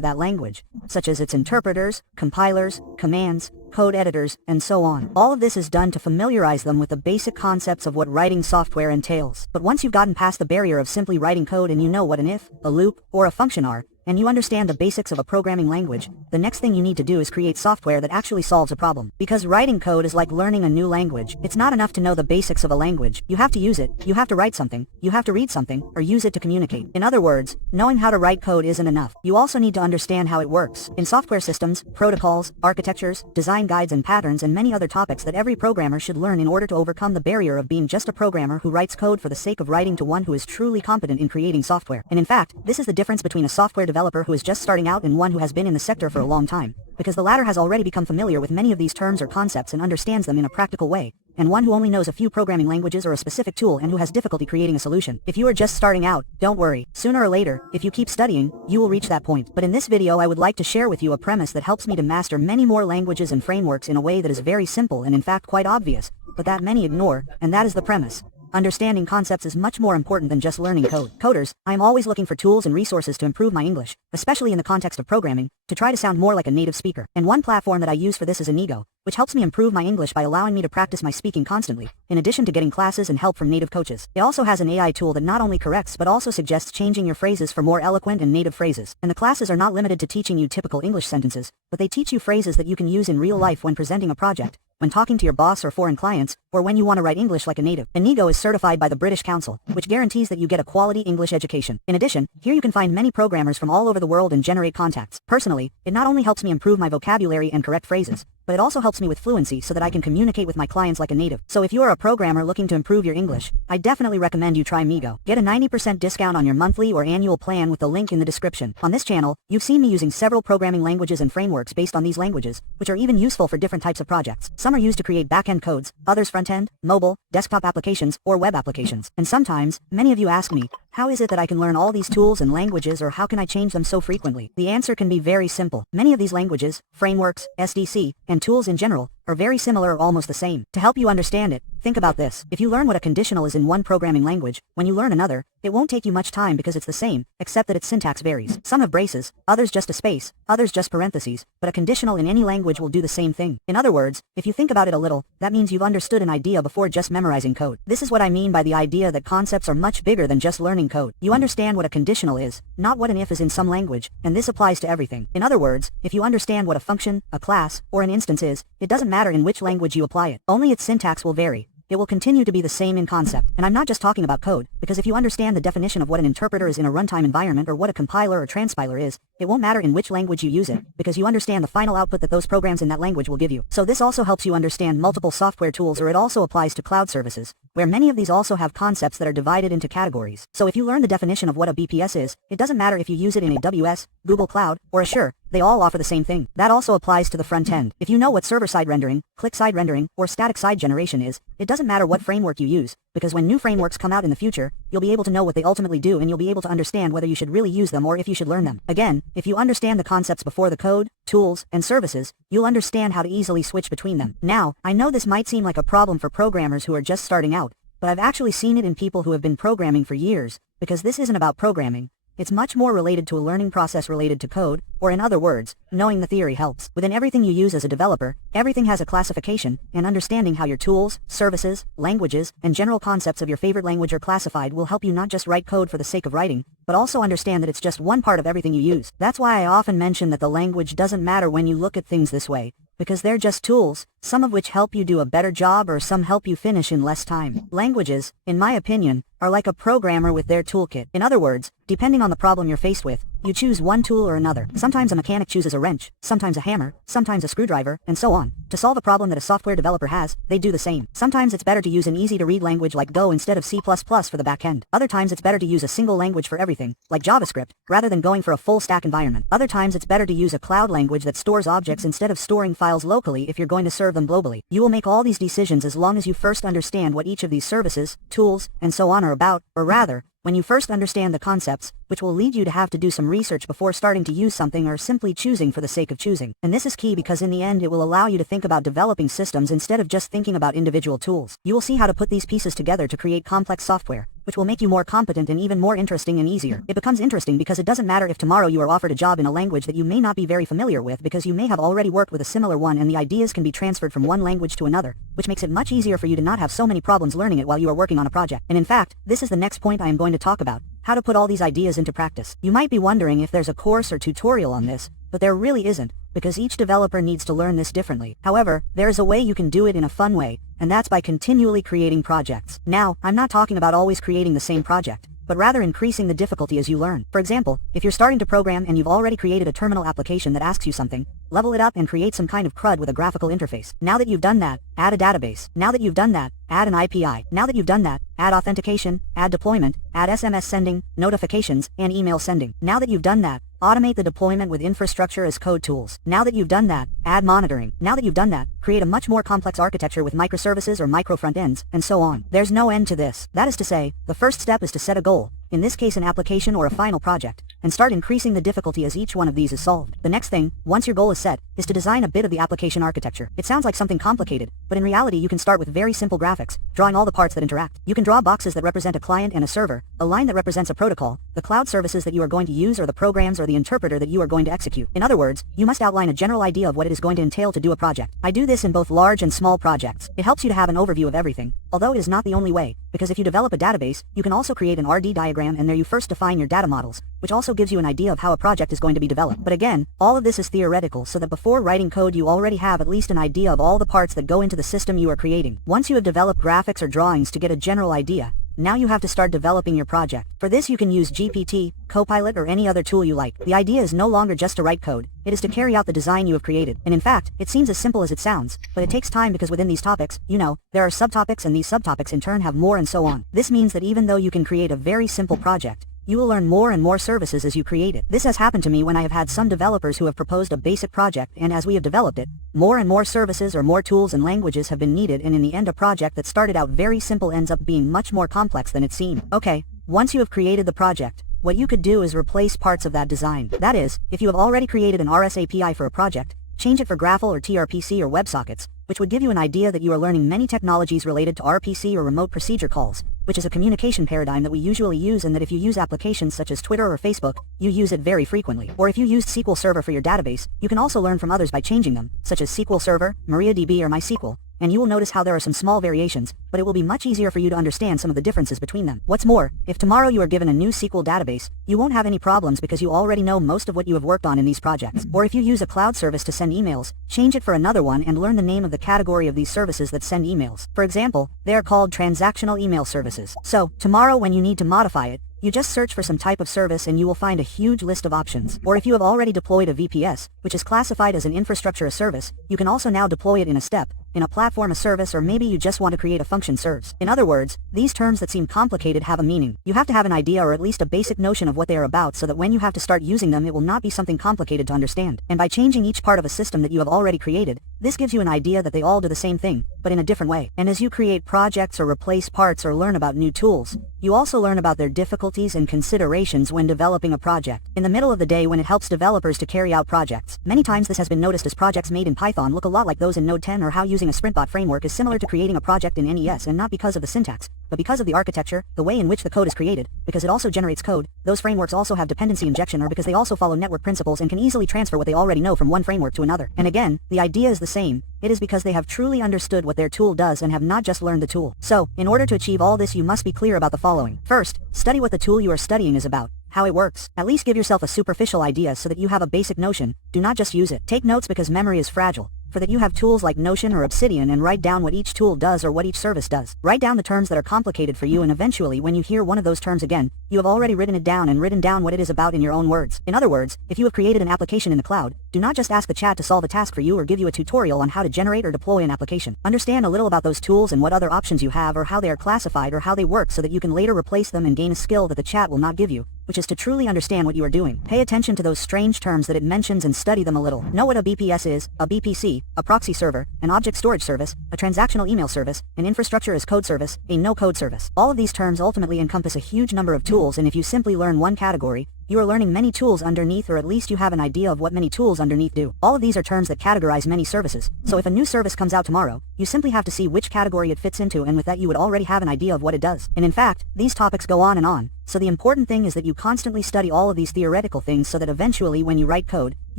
that language, such as its interpreters, compilers, commands, code editors, and so on. All of this is done to familiarize them with the basic concepts of what writing software entails. But once you've gotten past the barrier of simply writing code and you know what an if, a loop, or a function are, and you understand the basics of a programming language, the next thing you need to do is create software that actually solves a problem. Because writing code is like learning a new language. It's not enough to know the basics of a language. You have to use it, you have to write something, you have to read something, or use it to communicate. In other words, knowing how to write code isn't enough. You also need to understand how it works. In software systems, protocols, architectures, design guides and patterns and many other topics that every programmer should learn in order to overcome the barrier of being just a programmer who writes code for the sake of writing to one who is truly competent in creating software. And in fact, this is the difference between a software developer who is just starting out and one who has been in the sector for a long time, because the latter has already become familiar with many of these terms or concepts and understands them in a practical way, and one who only knows a few programming languages or a specific tool and who has difficulty creating a solution. If you are just starting out, don't worry. Sooner or later, if you keep studying, you will reach that point. But in this video I would like to share with you a premise that helps me to master many more languages and frameworks in a way that is very simple and in fact quite obvious, but that many ignore, and that is the premise. Understanding concepts is much more important than just learning code. Coders, I am always looking for tools and resources to improve my English, especially in the context of programming, to try to sound more like a native speaker. And one platform that I use for this is Inigo, which helps me improve my English by allowing me to practice my speaking constantly, in addition to getting classes and help from native coaches. It also has an AI tool that not only corrects but also suggests changing your phrases for more eloquent and native phrases. And the classes are not limited to teaching you typical English sentences, but they teach you phrases that you can use in real life when presenting a project, when talking to your boss or foreign clients, or when you want to write English like a native. Inigo is certified by the British Council, which guarantees that you get a quality English education. In addition, here you can find many programmers from all over the world and generate contacts. Personally, it not only helps me improve my vocabulary and correct phrases, but it also helps me with fluency so that I can communicate with my clients like a native. So if you are a programmer looking to improve your English, I definitely recommend you try Migo. Get a 90% discount on your monthly or annual plan with the link in the description. On this channel, you've seen me using several programming languages and frameworks based on these languages, which are even useful for different types of projects. Some are used to create back-end codes, others front-end, mobile, desktop applications, or web applications. And sometimes, many of you ask me, how is it that I can learn all these tools and languages, or how can I change them so frequently? The answer can be very simple. Many of these languages, frameworks, SDC, and tools in general, are very similar or almost the same. To help you understand it, think about this. If you learn what a conditional is in one programming language, when you learn another, it won't take you much time because it's the same, except that its syntax varies. Some have braces, others just a space, others just parentheses, but a conditional in any language will do the same thing. In other words, if you think about it a little, that means you've understood an idea before just memorizing code. This is what I mean by the idea that concepts are much bigger than just learning code. You understand what a conditional is, not what an if is in some language, and this applies to everything. In other words, if you understand what a function, a class, or an instance is, it doesn't matter in which language you apply it. Only its syntax will vary. It will continue to be the same in concept. And I'm not just talking about code, because if you understand the definition of what an interpreter is in a runtime environment or what a compiler or transpiler is, it won't matter in which language you use it, because you understand the final output that those programs in that language will give you. So this also helps you understand multiple software tools, or it also applies to cloud services, where many of these also have concepts that are divided into categories. So if you learn the definition of what a BPS is, it doesn't matter if you use it in AWS, Google Cloud, or Azure, they all offer the same thing. That also applies to the front end. If you know what server-side rendering, click-side rendering, or static-side generation is, it doesn't matter what framework you use, because when new frameworks come out in the future, you'll be able to know what they ultimately do and you'll be able to understand whether you should really use them or if you should learn them. Again, if you understand the concepts before the code, tools, and services, you'll understand how to easily switch between them. Now, I know this might seem like a problem for programmers who are just starting out, but I've actually seen it in people who have been programming for years, because this isn't about programming. It's much more related to a learning process related to code, or in other words, knowing the theory helps. Within everything you use as a developer, everything has a classification, and understanding how your tools, services, languages, and general concepts of your favorite language are classified will help you not just write code for the sake of writing, but also understand that it's just one part of everything you use. That's why I often mention that the language doesn't matter when you look at things this way, because they're just tools, some of which help you do a better job or some help you finish in less time. Languages, in my opinion, are like a programmer with their toolkit. In other words, depending on the problem you're faced with, you choose one tool or another. Sometimes a mechanic chooses a wrench, sometimes a hammer, sometimes a screwdriver, and so on. To solve a problem that a software developer has, they do the same. Sometimes it's better to use an easy-to-read language like Go instead of C++ for the back end. Other times it's better to use a single language for everything, like JavaScript, rather than going for a full-stack environment. Other times it's better to use a cloud language that stores objects instead of storing files locally if you're going to serve them globally. You will make all these decisions as long as you first understand what each of these services, tools, and so on are about, or rather, when you first understand the concepts, which will lead you to have to do some research before starting to use something or simply choosing for the sake of choosing. And this is key because in the end it will allow you to think about developing systems instead of just thinking about individual tools. You will see how to put these pieces together to create complex software, which will make you more competent and even more interesting and easier. It becomes interesting because it doesn't matter if tomorrow you are offered a job in a language that you may not be very familiar with because you may have already worked with a similar one and the ideas can be transferred from one language to another, which makes it much easier for you to not have so many problems learning it while you are working on a project. And in fact, this is the next point I am going to talk about, how to put all these ideas into practice. You might be wondering if there's a course or tutorial on this, but there really isn't, because each developer needs to learn this differently. However, there is a way you can do it in a fun way, and that's by continually creating projects. Now, I'm not talking about always creating the same project, but rather increasing the difficulty as you learn. For example, if you're starting to program and you've already created a terminal application that asks you something, level it up and create some kind of CRUD with a graphical interface. Now that you've done that, add a database. Now that you've done that, add an API. Now that you've done that, add authentication, add deployment, add SMS sending, notifications, and email sending. Now that you've done that, automate the deployment with infrastructure as code tools. Now that you've done that, add monitoring. Now that you've done that, create a much more complex architecture with microservices or micro front ends, and so on. There's no end to this. That is to say, the first step is to set a goal, in this case an application or a final project, and start increasing the difficulty as each one of these is solved. The next thing, once your goal is set, is to design a bit of the application architecture. It sounds like something complicated, but in reality you can start with very simple graphics, drawing all the parts that interact. You can draw boxes that represent a client and a server, a line that represents a protocol, the cloud services that you are going to use or the programs or the interpreter that you are going to execute. In other words, you must outline a general idea of what it is going to entail to do a project. I do this in both large and small projects. It helps you to have an overview of everything, although it is not the only way, because if you develop a database, you can also create an RD diagram and there you first define your data models, which also gives you an idea of how a project is going to be developed. But again, all of this is theoretical so that before writing code you already have at least an idea of all the parts that go into the system you are creating. Once you have developed graphics or drawings to get a general idea, now you have to start developing your project. For this you can use GPT, Copilot or any other tool you like. The idea is no longer just to write code, it is to carry out the design you have created. And in fact, it seems as simple as it sounds, but it takes time because within these topics, there are subtopics and these subtopics in turn have more and so on. This means that even though you can create a very simple project, you will learn more and more services as you create it. This has happened to me when I have had some developers who have proposed a basic project and as we have developed it, more and more services or more tools and languages have been needed and in the end a project that started out very simple ends up being much more complex than it seemed. Okay, once you have created the project, what you could do is replace parts of that design. That is, if you have already created an RS API for a project, change it for Graphel or TRPC or WebSockets, which would give you an idea that you are learning many technologies related to RPC or remote procedure calls, which is a communication paradigm that we usually use and that if you use applications such as Twitter or Facebook, you use it very frequently. Or if you used SQL Server for your database, you can also learn from others by changing them, such as SQL Server, MariaDB or MySQL, and you will notice how there are some small variations, but it will be much easier for you to understand some of the differences between them. What's more, if tomorrow you are given a new SQL database, you won't have any problems because you already know most of what you have worked on in these projects. Or if you use a cloud service to send emails, change it for another one and learn the name of the category of these services that send emails. For example, they are called transactional email services. So, tomorrow when you need to modify it, you just search for some type of service and you will find a huge list of options. Or if you have already deployed a VPS, which is classified as an infrastructure as service, you can also now deploy it in a step, in a platform as service, or maybe you just want to create a function serves. In other words, these terms that seem complicated have a meaning. You have to have an idea or at least a basic notion of what they are about so that when you have to start using them it will not be something complicated to understand. And by changing each part of a system that you have already created, this gives you an idea that they all do the same thing, but in a different way. And as you create projects or replace parts or learn about new tools, you also learn about their difficulties and considerations when developing a project. In the middle of the day when it helps developers to carry out projects, many times this has been noticed as projects made in Python look a lot like those in Node 10 or how using a SprintBot framework is similar to creating a project in NES, and not because of the syntax, but because of the architecture, the way in which the code is created, because it also generates code. Those frameworks also have dependency injection or because they also follow network principles and can easily transfer what they already know from one framework to another. And again, the idea is the same. It is because they have truly understood what their tool does and have not just learned the tool. So, in order to achieve all this you must be clear about the following. First, study what the tool you are studying is about, how it works. At least give yourself a superficial idea so that you have a basic notion. Do not just use it. Take notes because memory is fragile, for that you have tools like Notion or Obsidian and write down what each tool does or what each service does. Write down the terms that are complicated for you and eventually when you hear one of those terms again, you have already written it down and written down what it is about in your own words. In other words, if you have created an application in the cloud, do not just ask the chat to solve a task for you or give you a tutorial on how to generate or deploy an application. Understand a little about those tools and what other options you have or how they are classified or how they work so that you can later replace them and gain a skill that the chat will not give you, which is to truly understand what you are doing. Pay attention to those strange terms that it mentions and study them a little. Know what a BPS is, a BPC, a proxy server, an object storage service, a transactional email service, an infrastructure as code service, a no-code service. All of these terms ultimately encompass a huge number of tools tools, and if you simply learn one category, you are learning many tools underneath, or at least you have an idea of what many tools underneath do. All of these are terms that categorize many services, so if a new service comes out tomorrow, you simply have to see which category it fits into, and with that you would already have an idea of what it does. And in fact, these topics go on, so the important thing is that you constantly study all of these theoretical things so that eventually when you write code,